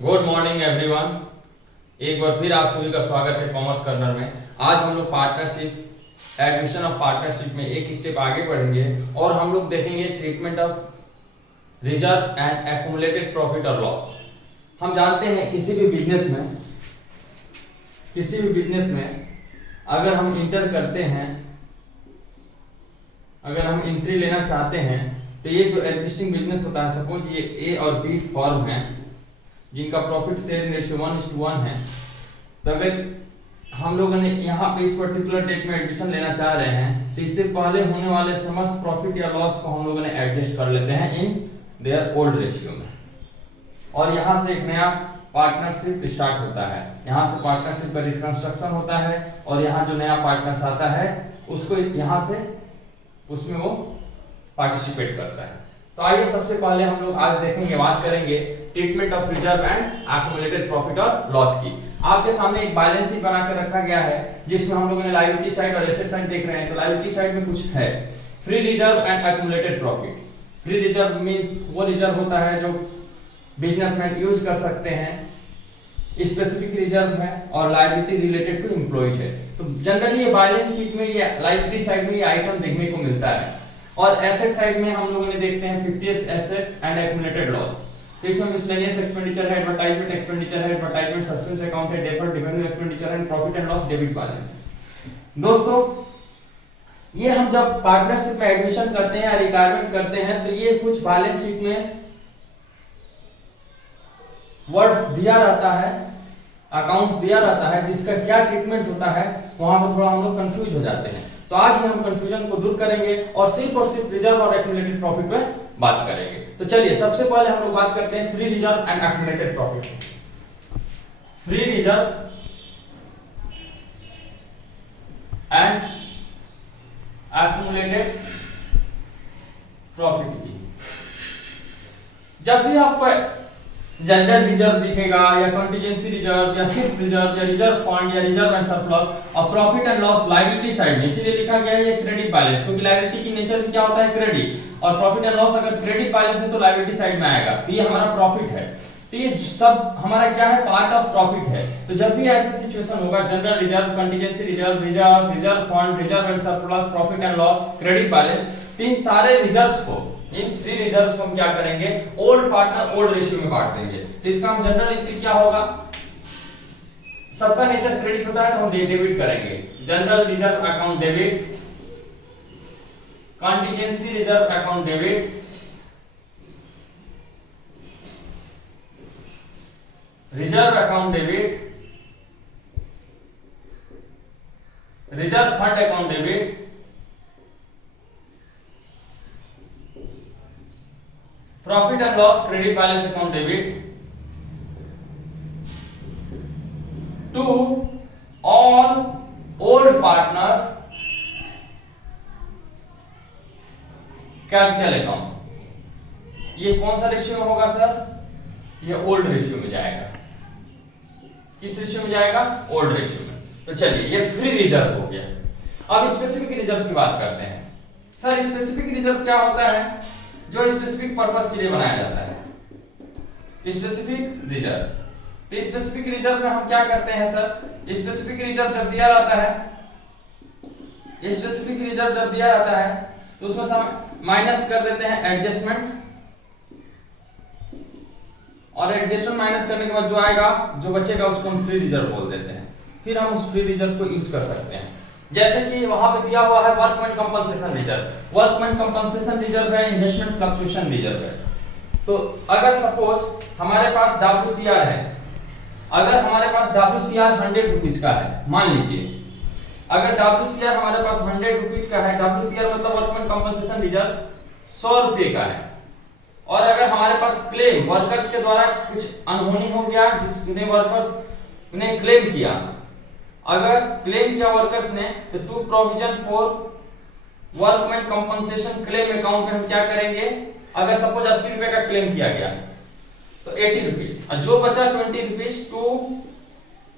Good morning everyone. एक बार फिर आप सभी का स्वागत है कॉमर्स कर्नर में। आज हम लोग पार्टनरशिप एडमिशन ऑफ पार्टनरशिप में एक स्टेप आगे बढ़ेंगे और हम लोग देखेंगे treatment of reserve and accumulated profit और लॉस। हम जानते हैं किसी भी बिजनेस में अगर हम इंटर करते हैं, अगर हम एंट्री लेना चाहते हैं तो ये जो एग्जिस्टिंग बिजनेस होता है, सपोज ये ए और बी फर्म है जिनका प्रॉफिट शेयरिंग रेशियो 1:1 है, तो अगर हम लोगों ने यहाँ पे इस पर्टिकुलर डेट में एडमिशन लेना चाह रहे हैं तो इससे पहले होने वाले समस्त प्रॉफिट या लॉस को हम लोगों ने एडजस्ट कर लेते हैं इन देयर ओल्ड रेशियो में, और यहाँ से एक नया पार्टनरशिप स्टार्ट होता है। यहाँ से पार्टनरशिप का रिकंस्ट्रक्शन होता है और यहाँ जो नया पार्टनर्स आता है उसको यहाँ से उसमें वो पार्टिसिपेट करता है। तो आइए सबसे पहले हम लोग आज देखेंगे, बात करेंगे treatment of reserve and accumulated profit और लॉस की। आपके सामने एक बैलेंस शीट बना कर रखा गया है जिसमें हम लोगों ने लायबिलिटी साइड और एसेट साइड देख रहे हैं। तो लायबिलिटी साइड में कुछ है, free reserve and accumulated profit. Free reserve means वो रिजर्व होता है जो बिजनेसमैन यूज कर सकते हैं, स्पेसिफिक रिजर्व है, और लायबिलिटी रिलेटेड टू एम्प्लॉइज है। तो जनरली ये बैलेंस शीट में ये लायबिलिटी साइड में ये आइटम देखने को मिलता है, और एसेट साइड में हम लोगों ने देखते हैं फिक्टियस एसेट्स एंड एक्युमुलेटेड लॉस। तो इसमें मिसलेनियस एक्सपेंडिचर है, एडवर्टाइजमेंट एक्सपेंडिचर है, एडवर्टाइजमेंट सस्पेंस अकाउंट है, डेफर्ड रेवेन्यू एक्सपेंडिचर है, profit and loss debit balance. दोस्तों ये हम जब पार्टनरशिप में एडमिशन करते हैं या रिटायरमेंट करते हैं तो ये कुछ बैलेंस शीट में वर्ड्स दिया रहता है, अकाउंट्स दिया रहता है, जिसका क्या ट्रीटमेंट होता है वहां पर थोड़ा हम लोग कंफ्यूज हो जाते हैं। तो आज ही हम कंफ्यूजन को दूर करेंगे और सिर्फ रिजर्व और एक्युमुलेटेड प्रॉफिट पे बात करेंगे। तो चलिए सबसे पहले हम लोग बात करते हैं free reserve and accumulated profit. Free reserve and accumulated profit की जब भी आपको जनरल रिजर्व दिखेगा या कंटीजेंसी रिजर्व या सिर्फ रिजर्व या रिजर्व फंड या रिजर्व एंड सरप्लस और profit and loss liability side में, इसीलिए लिखा गया है ये क्रेडिट बैलेंस, क्योंकि लायबिलिटी की नेचर में क्या होता है क्रेडिट, और प्रॉफिट एंड लॉस अगर क्रेडिट बैलेंस है तो लायबिलिटी साइड में आएगा। तो ये हमारा प्रॉफिट है, तो ये सब हमारा क्या है, पार्ट ऑफ प्रॉफिट है। तो जब भी ऐसा सिचुएशन होगा, general reserve, contingency reserve, reserve fund, reserve and surplus, profit and loss, credit balance, तीन सारे रिजर्व्स को, इन फ्री रिजर्व्स को हम क्या करेंगे, ओल्ड पार्टनर ओल्ड रेशियो में बांट देंगे। तो इसका हम जनरल एंट्री क्या होगा, सबका नेचर क्रेडिट होता है तो हम डेबिट करेंगे। General reserve account debit, contingency reserve account debit, reserve account debit, reserve fund account debit, profit and loss credit balance account debit to all old partners capital account. ये कौन सा ratio में होगा सर, ये old ratio में जाएगा। किस ratio में जाएगा, ओल्ड रेशियो में। तो चलिए ये फ्री रिजर्व हो गया। अब स्पेसिफिक रिजर्व की बात करते हैं। सर स्पेसिफिक रिजर्व क्या होता है, जो स्पेसिफिक पर्पस के लिए बनाया जाता है, स्पेसिफिक रिजर्व। तो स्पेसिफिक रिजर्व में हम क्या करते हैं सर, स्पेसिफिक रिजर्व जब दिया रहता है, स्पेसिफिक रिजर्व जब दिया रहता है तो उसमें हम माइनस कर देते हैं एडजस्टमेंट, और एडजस्टमेंट माइनस करने के बाद जो आएगा, जो बचेगा उसको हम फ्री रिजर्व बोल देते हैं। फिर हम उस फ्री रिजर्व को यूज कर सकते हैं। जैसे कि वहां पे दिया हुआ है workman compensation reserve. Workman compensation reserve है, इन्वेस्टमेंट फ्लक्चुएशन रिजर्व है। तो अगर सपोज हमारे पास WCR है, अगर हमारे पास WCR 100 रुपीज का है, मान लीजिए अगर WCR हमारे पास 100 रुपीज का है, WCR मतलब वर्कमैन कंपनसेशन रिजर्व 100 रुपए का है, और अगर हमारे पास क्लेम वर्कर्स के द्वारा कुछ अनहोनी हो गया, जिसने वर्कर्स ने क्लेम किया, अगर क्लेम किया वर्कर्स ने, तो to provision for workman compensation claim account में हम क्या करेंगे, अगर सपोज 80 रुपए का क्लेम किया गया तो 80 रुपीज, और जो बचा 20 rupees to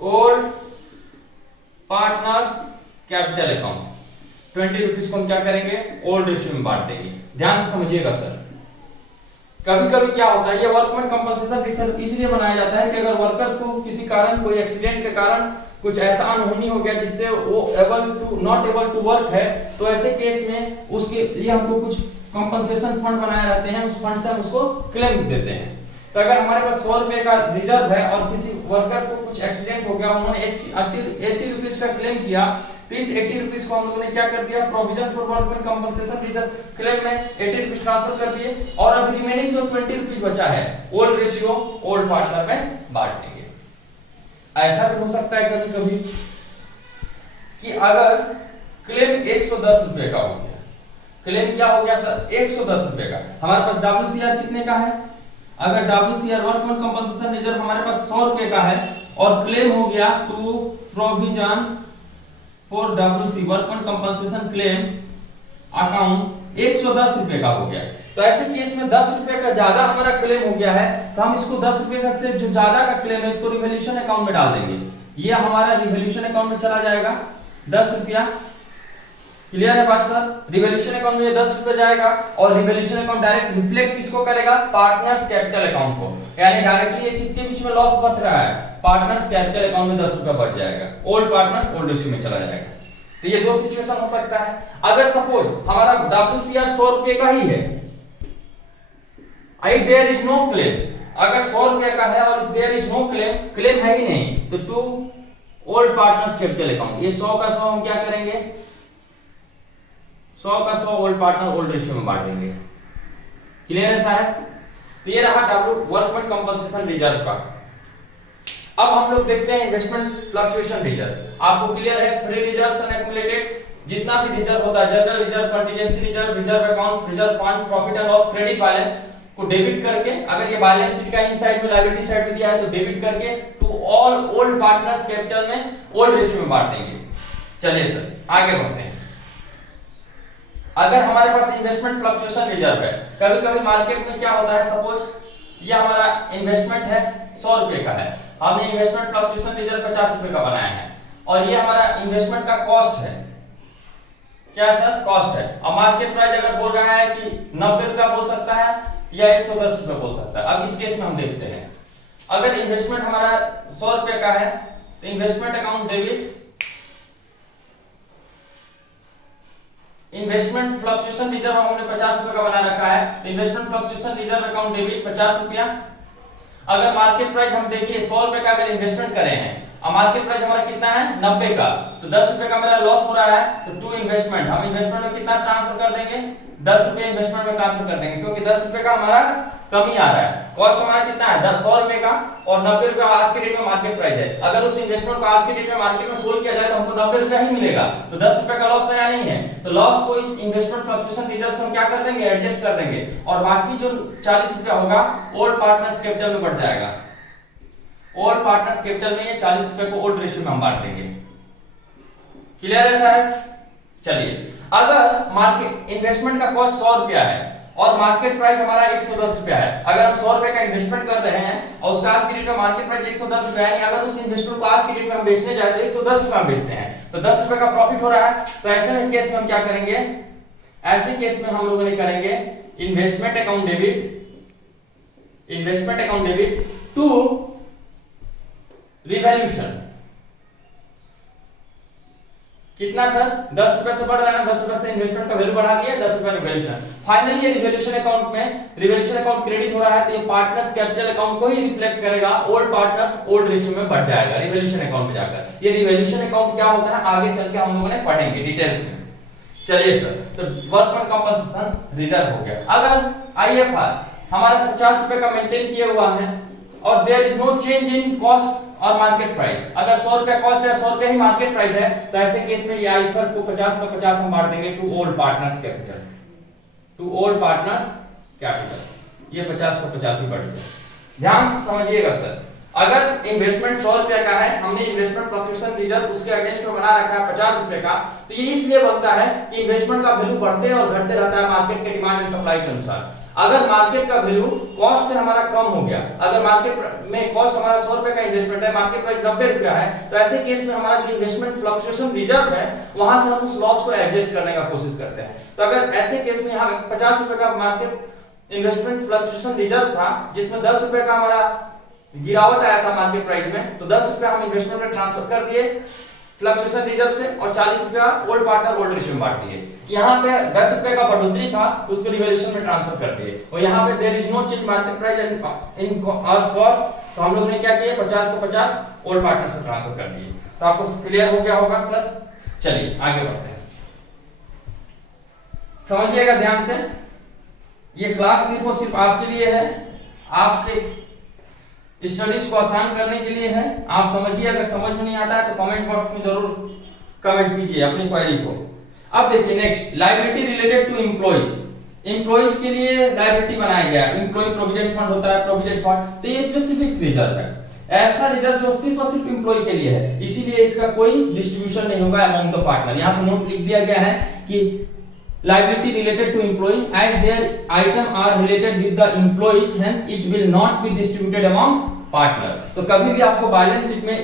old partners capital account. 20 rupees को हम क्या करेंगे, ओल्ड रेशियो में बांट देंगे। ध्यान से समझिएगा सर, कभी कभी क्या होता है, ये वर्कमैन कंपनसेशन रिजर्व इसलिए बनाया जाता है कि अगर वर्कर्स को किसी कारण, कोई एक्सीडेंट के कारण कुछ ऐसा अनहोनी हो गया जिससे वो नॉट एबल टू वर्क है, तो ऐसे केस में उसके लिए हमको कुछ कंपनसेशन फंड बनाए रहते हैं, उस फंड से हम उसको क्लेम देते हैं। तो अगर हमारे पास 100 रुपए का रिजर्व है और किसी वर्कर्स को कुछ एक्सीडेंट हो गया, उन्होंने 80 रुपीज का क्लेम किया, तो इस 80 रुपीज को हम लोगों ने क्या कर दिया, provision for workman compensation reserve claim में 80 रुपीज ट्रांसफर कर दिए, और अभी रिमेनिंग जो 20 रुपीज बचा है ओल्ड रेशियो ओल्ड पार्टनर में बांट देंगे। ऐसा भी हो सकता है कभी कभी कि अगर क्लेम 110 रुपए का हो गया, क्लेम क्या हो गया सर 110 रुपए का, हमारे पास WCR कितने का है, अगर WCR वर्कमैन कंपनसेशन रिजर्व हमारे पास 100 रुपए का है और क्लेम हो गया to provision for WC workman compensation claim account 110 रुपए का हो गया, तो ऐसे केस में 10 रुपए का ज्यादा हमारा क्लेम हो गया है, तो हम इसको 10 रुपए का से जो ज्यादा का क्लेम है इसको रिवॉल्यूशन अकाउंट में डाल देंगे, ये हमारा रिवॉल्यूशन अकाउंट में चला जाएगा 10 रुपया। क्लियर है बात सर, रिवॉल्यूशन अकाउंट में 10 रुपए जाएगा और रिवॉल्यूशन अकाउंट डायरेक्ट रिफ्लेक्ट किसको करेगा, पार्टनर्स कैपिटल अकाउंट को, यानी डायरेक्टली ये किसके बीच में लॉस बढ़ रहा है, पार्टनर्स कैपिटल अकाउंट में 10 रुपए बढ़ जाएगा, ओल्ड पार्टनर्स ओल्ड रेशियो में चला जाएगा। तो ये दो सिचुएशन हो सकता है। अगर सपोज हमारा WCR 100 रुपए का ही है, देयर इज नो क्लेम, अगर 100 रुपए का है और there is no claim, claim है ही नहीं, तो to old partners capital account, ये 100 का 100 हम क्या करेंगे, 100 का 100 ओल्ड पार्टनर ओल्ड रेशियो में बांट देंगे। क्लियर है साहब, तो ये रहा वर्कमैन कंपनसेशन रिजर्व का। अब हम लोग देखते हैं इन्वेस्टमेंट फ्लक्चुएशन रिजर्व। आपको क्लियर है, फ्री रिजर्व्स एंड एक्युमुलेटेड, जितना भी रिजर्व होता है, general reserve, contingency reserve, reserve account, reserve fund, profit and loss, credit balance को डेबिट करके, अगर ये बैलेंस शीट का इन साइड में लायबिलिटी साइड में दिया है तो डेबिट करके to all old partners capital में ओल्ड रेशियो में बांट देंगे। चलिए सर आगे बढ़ते हैं। अगर हमारे पास इन्वेस्टमेंट फ्लक्चुएशन रिजर्व है, कभी कभी मार्केट में क्या होता है, सपोज ये हमारा इन्वेस्टमेंट है 100 रुपए का है, हमने इन्वेस्टमेंट फ्लक्चुएशन रिजर्व 50 रुपए का बनाया है, और ये हमारा इन्वेस्टमेंट का कॉस्ट है, क्या सर कॉस्ट है। अब मार्केट प्राइस अगर बोल रहा है कि 90 रुपया बोल सकता है या 110 रुपए बोल सकता है। अब इस केस में हम देखते हैं, अगर इन्वेस्टमेंट हमारा 100 रुपए का है तो investment account debit, investment fluctuation reserve हमने 50 रुपए का बना रखा है, तो investment fluctuation reserve account debit 50 रुपया। अगर मार्केट प्राइस हम देखिए 100 रुपए का अगर इन्वेस्टमेंट करें हैं, अब मार्केट प्राइस हमारा कितना है 90 का, तो 10 रुपए का मेरा लॉस हो रहा है, तो टू इन्वेस्टमेंट, हम इन्वेस्टमेंट में कितना ट्रांसफर कर देंगे, 10 रुपए इन्वेस्टमेंट में ट्रांसफर कर देंगे, क्योंकि 10 रुपए का हमारा कमी आ रहा है। कॉस्ट हमारा कितना है 100 रुपए का, और 90 रुपए आज के डेट में मार्केट प्राइस है। अगर उस इन्वेस्टमेंट को आज के डेट में मार्केट में सोल्ड किया जाए तो हमको 90 रुपए ही मिलेगा, तो 10 रुपए का लॉस है या नहीं है, तो लॉस को इस इन्वेस्टमेंट फ्लक्चुएशन रिजर्व से हम क्या कर देंगे, एडजस्ट कर देंगे, और बाकी जो 40 रुपया होगा ओल्ड पार्टनर्स कैपिटल में बढ़ जाएगा। ओल्ड पार्टनर्स कैपिटल में ये 40 रुपए को ओल्ड रेशियो में हम बांट देंगे। क्लियर है साहब। चलिए, अगर मार्केट इन्वेस्टमेंट का कॉस्ट 100 रुपया है और मार्केट प्राइस हमारा 110 रुपया है, अगर हम 100 रुपए का इन्वेस्टमेंट कर रहे हैं और उसका आज की डेट में मार्केट प्राइस 110 रुपया है, अगर उस इन्वेस्टमेंट को आज की डेट में हम बेचने जाए तो 110 रुपया में बेचते हैं, तो 10 रुपए का प्रॉफिट हो रहा है। तो ऐसे में केस में हम क्या करेंगे, ऐसे केस में हम लोगों ने करेंगे investment account debit to revaluation, कितना सर 10 रुपए से बढ़ रहा है ना, 10 रुपए से इन्वेस्टमेंट का वैल्यू बढ़ा दिया, 10 रुपए रिवॉल्यूशन। फाइनली ये रिवॉल्यूशन अकाउंट में रिवॉल्यूशन अकाउंट क्रेडिट हो रहा है, तो ये पार्टनर्स कैपिटल अकाउंट को ही रिफ्लेक्ट करेगा, ओल्ड पार्टनर्स ओल्ड रेशियो में बढ़ जाएगा रिवॉल्यूशन अकाउंट में जाकर। ये रिवॉल्यूशन अकाउंट क्या होता है आगे चल के हम लोगों ने पढ़ेंगे डिटेल्स में। चलिए सर, तो वर्कमैन कंपनसेशन रिजर्व हो गया। अगर IFR हमारा 50 रुपए का मेंटेन किया हुआ है और there is no change in cost और मार्केट प्राइस, अगर 100 रुपए कॉस्ट है 100 रुपए ही मार्केट प्राइस है, तो ऐसे केस में ये IFR को 50 का 50 हम बांट देंगे टू ओल्ड पार्टनर्स कैपिटल, ये 50 का 50 ही बढ़ गया। ध्यान से समझिएगा सर, अगर इन्वेस्टमेंट 100 रुपए का है, हमने इन्वेस्टमेंट फ्लक्चुएशन रिजर्व उसके अगेंस्ट में बना रखा है 50 रुपए का, तो ये इसलिए बनता है कि इन्वेस्टमेंट का वैल्यू बढ़ते और घटते रहता है मार्केट के डिमांड एंड सप्लाई के अनुसार। अगर मार्केट का वैल्यू कॉस्ट से हमारा कम हो गया, अगर मार्केट में कॉस्ट हमारा 100 रुपए का इन्वेस्टमेंट है, मार्केट प्राइस 90 रुपया है, तो ऐसे केस में हमारा जो इन्वेस्टमेंट फ्लक्चुएशन रिजर्व है वहां से हम उस लॉस को एडजस्ट करने का कोशिश करते हैं। तो अगर ऐसे केस में यहाँ 50 रुपए का मार्केट इन्वेस्टमेंट फ्लक्चुएशन रिजर्व था, जिसमें 10 रुपए का हमारा गिरावट आया था मार्केट प्राइस में, तो 10 रुपया हम इन्वेस्टमेंट में ट्रांसफर कर दिए फ्लक्चुएशन रिजर्व से, और 40 रुपया ओल्ड पार्टनर ओल्ड रेशियो में बांट दिए। यहाँ पे 10 रुपए का बढ़ोतरी था तो उसको रिवैल्यूएशन में ट्रांसफर कर दिए, और यहाँ पे there is no change market price in और कॉस्ट, तो हम लोग ने क्या किया 50 को 50 ओल्ड पार्टनर्स में ट्रांसफर कर दिए। तो आपको क्लियर हो गया होगा सर। चलिए आगे बढ़ते हैं, समझिएगा ध्यान से, ये क्लास सिर्फ और सिर्फ आपके लिए है, आपके स्टडीज को आसान करने के लिए है। आप समझिए, अगर समझ में नहीं आता है तो कमेंट बॉक्स में जरूर कमेंट कीजिए अपनी क्वेरी को। अब देखिए next, liability related to employees. Employees के लिए लायबिलिटी बनाया गया, एम्प्लॉय प्रोविडेंट फंड होता है, प्रोविडेंट फंड, तो ये स्पेसिफिक रिजर्व है, ऐसा रिजर्व जो सिर्फ और सिर्फ एम्प्लॉय के लिए है, इसीलिए इसका कोई डिस्ट्रीब्यूशन नहीं होगा अमंग द पार्टनर। यहाँ पे नोट लिख दिया गया है कि liability related to employee as their item are related with the employees, hence it will not be distributed amongst partner। तो कभी भी आपको बैलेंस शीट में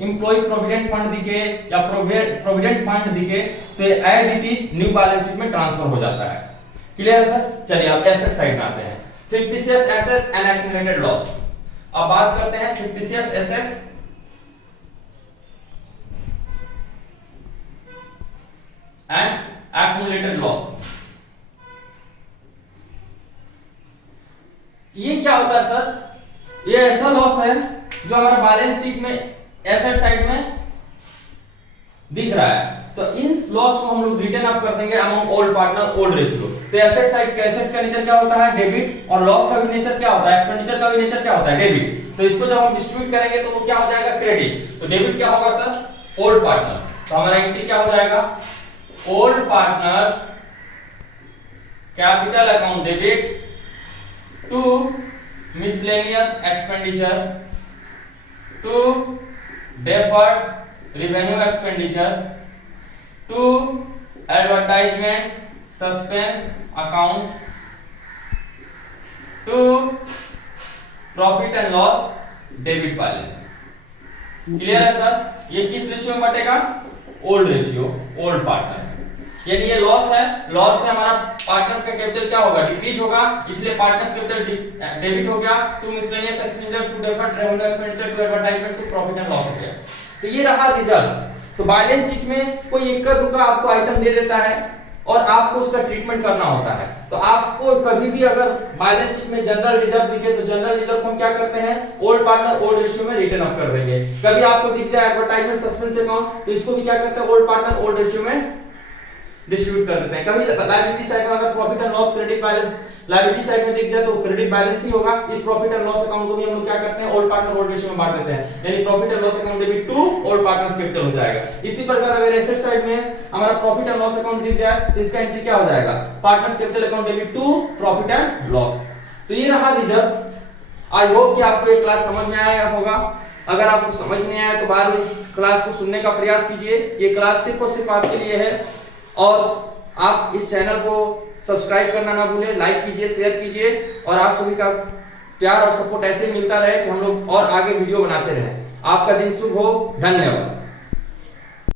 एम्प्लॉय प्रोविडेंट फंड दिखे या प्रोविडेंट फंड दिखे तो as it is new balance sheet में ट्रांसफर हो जाता है। क्लियर है सर। चलिए अब एसेट साइड में आते हैं, fictitious asset and accumulated loss. अब बात करते हैं fictitious asset and accumulated loss. ये क्या होता है सर? ये ऐसा लॉस है जो हमारा बैलेंस शीट में एसेट साइड में दिख रहा है, तो इन लॉस को हम लोग रिटर्न अप कर देंगे among old partner old ratio. तो एसेट साइड का एसेट्स का नेचर क्या होता है? डेबिट, और लॉस का भी नेचर क्या होता है? एक्सपेंडिचर का भी नेचर क्या होता है? डेबिट। तो इसको जब हम डिस्ट्रीब्यूट करेंगे तो वो क्या हो जाएगा? क्रेडिट। तो डेबिट क्या होगा सर? Old partner. तो हमारा एंट्री क्या हो जाएगा? Old partners capital account debit to miscellaneous expenditure to deferred revenue expenditure to advertisement suspense account to profit and loss debit balance। Clear है सर? ये किस रेशियो में बटेगा? Old ratio, old partner. यानी ये लॉस है, लॉस से हमारा पार्टनर्स का कैपिटल क्या होगा? डिक्रीज होगा, इसलिए पार्टनर्स कैपिटल डेबिट हो गया to miscellaneous expenditure to deferred revenue expenditure to advertisement to profit and loss हो गया। तो ये रहा रिजर्व। तो बैलेंस शीट में कोई इक्का दुक्का आपको आइटम दे देता है और आपको उसका ट्रीटमेंट करना होता है। तो आपको कभी भी अगर बैलेंस शीट में जनरल रिजर्व दिखे तो जनरल रिजर्व को हम क्या करते हैं? ओल्ड पार्टनर ओल्ड रेशियो में रिटर्न अप कर देंगे। कभी आपको दिख जाए एडवर्टाइजमेंट सस्पेंस अकाउंट, तो इसको भी क्या करते हैं? ओल्ड पार्टनर ओल्ड रेशियो में डिस्ट्रीब्यूट कर देते हैं। कभी लायबिलिटी साइड में अगर profit and loss credit balance liability side में दिख जाए तो क्रेडिट बैलेंस ही होगा। इस प्रॉफिट एंड लॉस अकाउंट को भी हम लोग क्या करते हैं? ओल्ड पार्टनर ओल्ड रेशियो में बांट देते हैं, यानी profit and loss account debit to old partners capital हो जाएगा। इसी प्रकार अगर एसेट साइड में हमारा प्रॉफिट एंड लॉस अकाउंट दिख जाए तो इसका एंट्री क्या हो जाएगा? Partners capital account debit to profit and loss. तो ये रहा रिजर्व। आई होप कि आपको ये क्लास समझ में आया होगा। अगर आपको समझ में आया तो बार इस क्लास को सुनने का प्रयास कीजिए। ये क्लास सिर्फ और सिर्फ आपके लिए है, और आप इस चैनल को सब्सक्राइब करना ना भूलें, लाइक कीजिए, शेयर कीजिए, और आप सभी का प्यार और सपोर्ट ऐसे मिलता रहे कि हम लोग और आगे वीडियो बनाते रहें। आपका दिन शुभ हो। धन्यवाद।